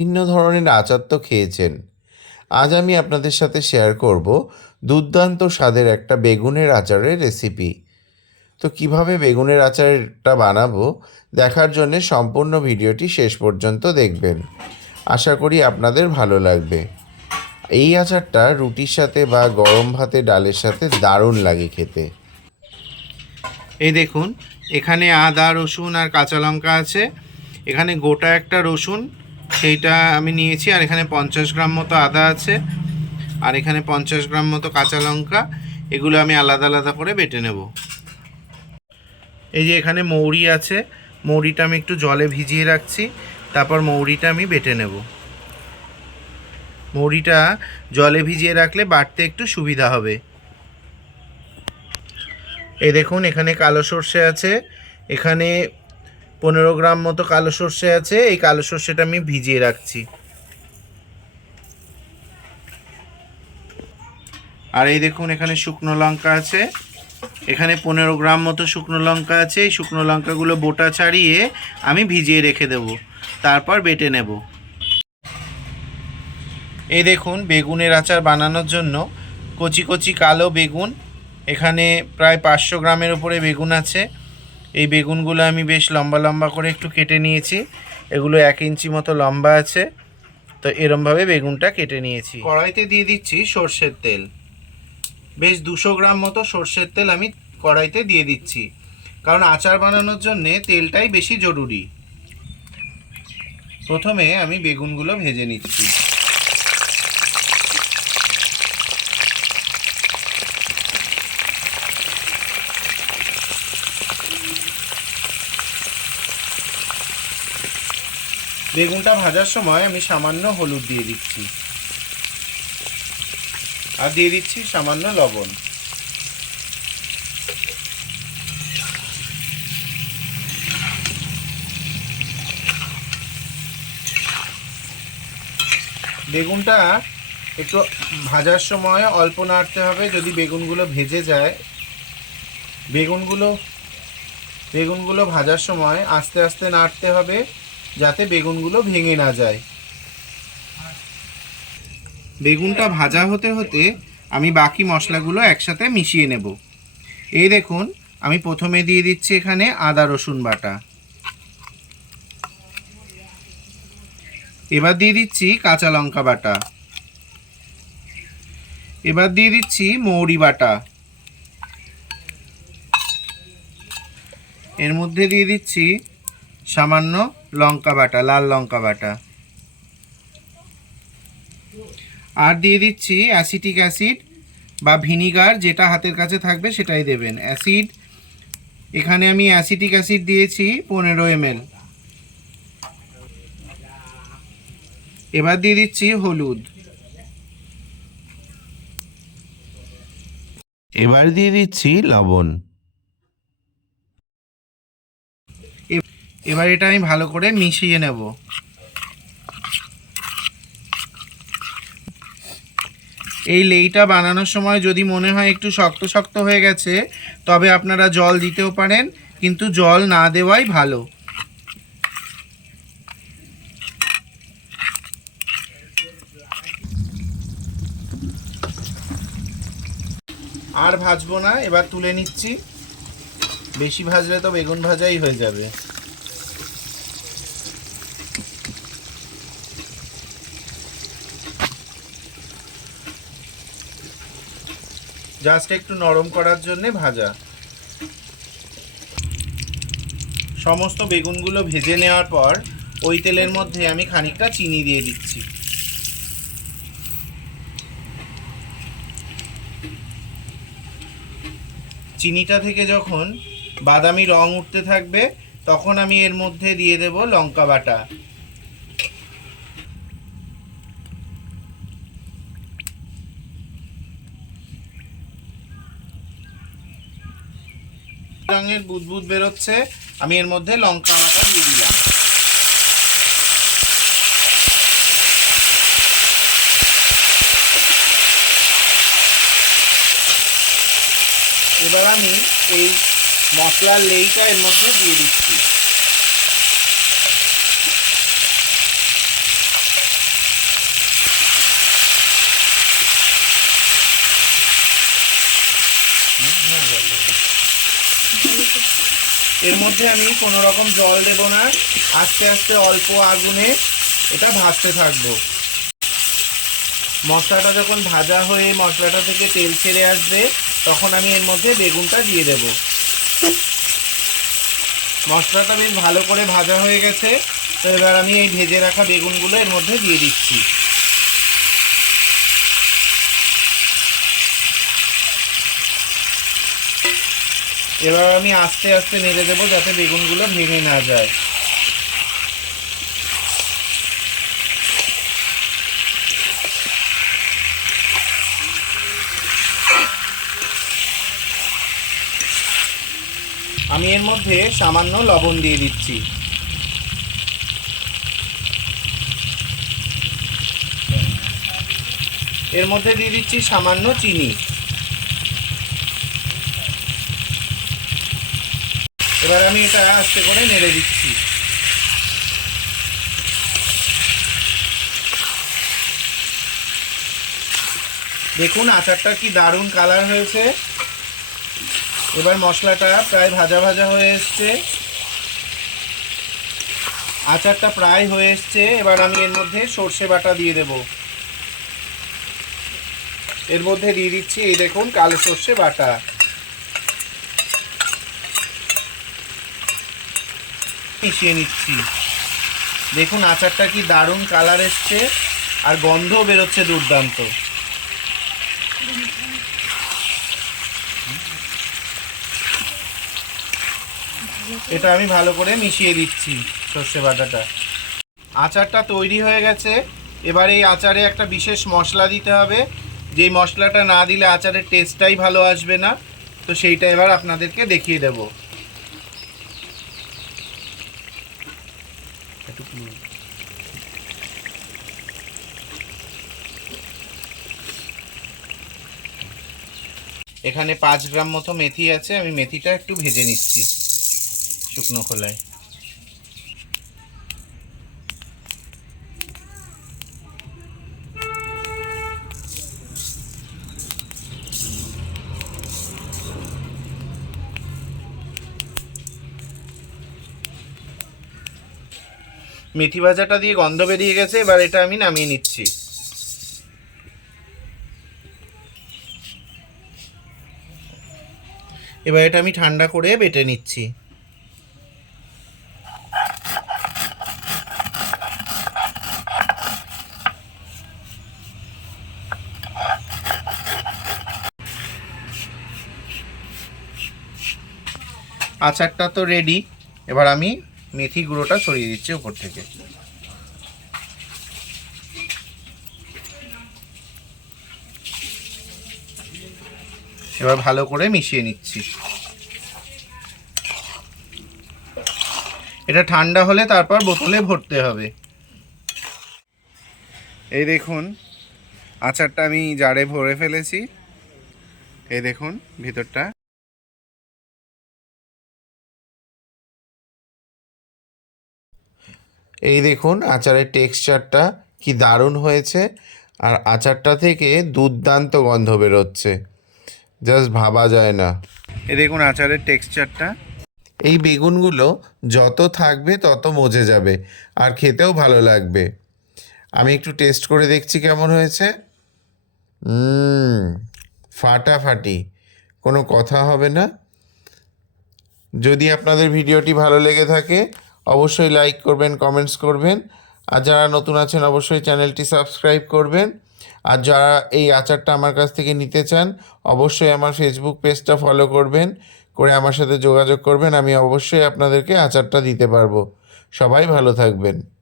ভিন্ন ধরনের আচার তো খেয়েছেন। আজ আমি আপনাদের সাথে শেয়ার করব দুর্দান্ত স্বাদের একটা বেগুনের আচারের রেসিপি তো কীভাবে বেগুনের আচারটা বানাবো দেখার জন্য সম্পূর্ণ ভিডিওটি শেষ পর্যন্ত দেখবেন। আশা করি আপনাদের ভালো লাগবে। এই আচারটা রুটির সাথে বা গরম ভাতে, ডালের সাথে দারুণ লাগে খেতে। এই দেখুন, এখানে আদা, রসুন আর কাঁচা লঙ্কা আছে। এখানে গোটা একটা রসুন সেইটা আমি নিয়েছি, আর এখানে পঞ্চাশ গ্রাম মতো আদা আছে, আর এখানে পঞ্চাশ গ্রাম মতো কাঁচা লঙ্কা, এগুলো আমি আলাদা আলাদা করে বেটে নেব। এই যে এখানে মৌরি আছে, মৌরিটা আমি একটু জলে ভিজিয়ে রাখছি, তারপর মৌরিটা আমি বেটে নেব। মৌরিটা জলে ভিজিয়ে রাখলে বাটতে একটু সুবিধা হবে। এই দেখুন, এখানে কালো সর্ষে আছে, এখানে পনেরো গ্রাম মতো কালো সর্ষে আছে, এই কালো সর্ষেটা আমি ভিজিয়ে রাখছি। আর এই দেখুন, এখানে শুকনো লঙ্কা আছে। এখানে পনেরো গ্রাম মতো শুকনো লঙ্কা আছে। এই শুকনো লঙ্কাগুলো বোটা ছাড়িয়ে আমি ভিজিয়ে রেখে দেব। তারপর বেটে নেব। এই দেখুন, বেগুনের আচার বানানোর জন্য কচি কচি কালো বেগুন। এখানে প্রায় পাঁচশো গ্রামের উপরে বেগুন আছে। এই বেগুনগুলো আমি বেশ লম্বা লম্বা করে একটু কেটে নিয়েছি। এগুলো এক ইঞ্চি মতো লম্বা আছে। তো এরমভাবে বেগুনটা কেটে নিয়েছি। কড়াইতে দিয়ে দিচ্ছি সর্ষের তেল। বেশ দুশো গ্রাম মতো সর্ষের তেল আমি কড়াইতে দিয়ে দিচ্ছি। কারণ আচার বানানোর জন্যে তেলটাই বেশি জরুরি। প্রথমে আমি বেগুনগুলো ভেজে নিচ্ছি। বেগুনটা ভাজার সময় আমি সামান্য হলুদ দিয়ে দিচ্ছি। আর দিয়ে দিচ্ছি সামান্য লবণ। বেগুনটা একটু ভাজার সময় অল্প নাড়তে হবে, যদি বেগুনগুলো ভেজে যায়। বেগুনগুলো বেগুনগুলো ভাজার সময় আস্তে আস্তে নাড়তে হবে। যাতে বেগুনগুলো ভেঙে না যায়। বেগুনটা ভাজা হতে হতে আমি বাকি মশলাগুলো একসাথে মিশিয়ে নেব। এই দেখুন, আমি প্রথমে দিয়ে দিচ্ছি এখানে আদা রসুন বাটা। এবার দিয়ে দিচ্ছি কাঁচা লঙ্কা বাটা। এবার দিয়ে দিচ্ছি মৌরি বাটা। এর মধ্যে দিয়ে দিচ্ছি সামান্য লঙ্কা বাটা, লাল লঙ্কা বাটা। আর দিয়ে দিচ্ছি অ্যাসিটিক অ্যাসিড বা ভিনিগার, যেটা হাতের কাছে থাকবে সেটাই দেবেন। অ্যাসিড, এখানে আমি অ্যাসিটিক অ্যাসিড দিয়েছি পনেরো এমএল। এবার দিয়ে দিচ্ছি হলুদ। এবার দিয়ে দিচ্ছি লবণ। এবার এটা আমি ভালো করে মিশিয়ে নেব। এই লেইটা বানানোর সময় যদি মনে হয় একটু শক্ত শক্ত হয়ে গেছে, তবে আপনারা জল দিতেও পারেন, কিন্তু জল না দেওয়াই ভালো। আর ভাজবো না, এবার তুলে নিচ্ছি। বেশি ভাজলে তো বেগুন ভাজাই হয়ে যাবে। জাস্ট একটু নরম করার জন্য ভাজা। সমস্ত বেগুনগুলো ভেজে নেওয়ার পর ওই তেলের মধ্যে আমি খানিকটা চিনি দিয়ে দিচ্ছি। চিনিটা থেকে যখন বাদামি রং উঠতে থাকবে, তখন আমি এর মধ্যে দিয়ে দেব লঙ্কা বাটা। রঙের বুদবুদ বেরোচ্ছে, আমি এর মধ্যে লঙ্কা বাটা দিয়ে দিলাম। এবার আমি এই মশলার লেইটা এর মধ্যে দিয়ে দিচ্ছি। এর মধ্যে আমি কোনো রকম জল দেব না। আস্তে আস্তে অল্প আগুনে এটা ভাজতে থাকব। মশলাটা যখন ভাজা হয়ে মশলাটা থেকে তেল ছেড়ে আসবে, তখন আমি এর মধ্যে বেগুনটা দিয়ে দেব। মশলাটা বেশ ভালো করে ভাজা হয়ে গেছে, তো এবার আমি এই ভেজে রাখা বেগুনগুলো এর মধ্যে দিয়ে দিচ্ছি। এবার আমি আস্তে আস্তে নেড়ে দেবো যাতে বেগুনগুলো ভেঙে না যায়। আমি এর মধ্যে সামান্য লবণ দিয়ে দিচ্ছি। এর মধ্যে দিয়ে দিচ্ছি সামান্য চিনি। এবার আমি এটা আস্তে করে নেড়ে দিচ্ছি। দেখুন, আচারটা কি দারুণ কালার হয়েছে। এবার মশলাটা প্রায় ভাজা ভাজা হয়ে এসছে। আচারটা প্রায় হয়ে এসছে। এবার আমি এর মধ্যে সর্ষে বাটা দিয়ে দেব। এর মধ্যে দিয়ে দিচ্ছি, এই দেখুন, কালো সর্ষে বাটা। মিশিয়ে নিচ্ছি। দেখুন, আচারটা কি দারুণ কালার এসছে, আর গন্ধ বেরোচ্ছে দুর্দান্ত। এটা আমি ভালো করে মিশিয়ে দিচ্ছি সর্ষে বাটাটা। আচারটা তৈরি হয়ে গেছে। এবার এই আচারে একটা বিশেষ মশলা দিতে হবে। যেই মশলাটা না দিলে আচারের টেস্টটাই ভালো আসবে না। তো সেইটা এবার আপনাদেরকে দেখিয়ে দেব। এখানে পাঁচ গ্রাম মতো মেথি আছে, আমি মেথিটা একটু ভেজে নিচ্ছি শুকনো খোলায়। মেথি ভাজাটা দিয়ে গন্ধ বেরিয়ে গেছে, এবার এটা আমি নামিয়ে নিচ্ছি। এবার এটা আমি ঠান্ডা করে বেটে নিচ্ছি। আচারটা তো রেডি এবার আমি মেথি গুঁড়োটা ছড়িয়ে দিচ্ছি উপর থেকে। এবার ভালো করে মিশিয়ে নিচ্ছি। এটা ঠান্ডা হলে তারপর বোতলে ভরতে হবে। এই দেখুন, আচারটা আমি জারে ভরে ফেলেছি। এই দেখুন, ভিতরটা। এই দেখুন, আচারের টেক্সচারটা কি দারুণ হয়েছে। আর আচারটা থেকে দুর্দান্ত গন্ধ বেরোচ্ছে। জাস্ট ভাবা যায় না। এই দেখুন আচারের টেক্সচারটা। এই বেগুনগুলো যত থাকবে তত মজে যাবে আর খেতেও ভালো লাগবে। আমি একটু টেস্ট করে দেখছি কেমন হয়েছে। ফাটাফাটি কোনো কথা হবে না। যদি আপনাদের ভিডিওটি ভালো লেগে থাকে অবশ্যই লাইক করবেন কমেন্টস করবেন। আর যারা নতুন আছেন অবশ্যই চ্যানেলটি সাবস্ক্রাইব করবেন। আর যারা এই আচারটা আমার কাছ থেকে নিতে চান, অবশ্যই আমার ফেসবুক পেজটা ফলো করবেন, করে আমার সাথে যোগাযোগ করবেন, আমি অবশ্যই আপনাদেরকে আচারটা দিতে পারব। সবাই ভালো থাকবেন।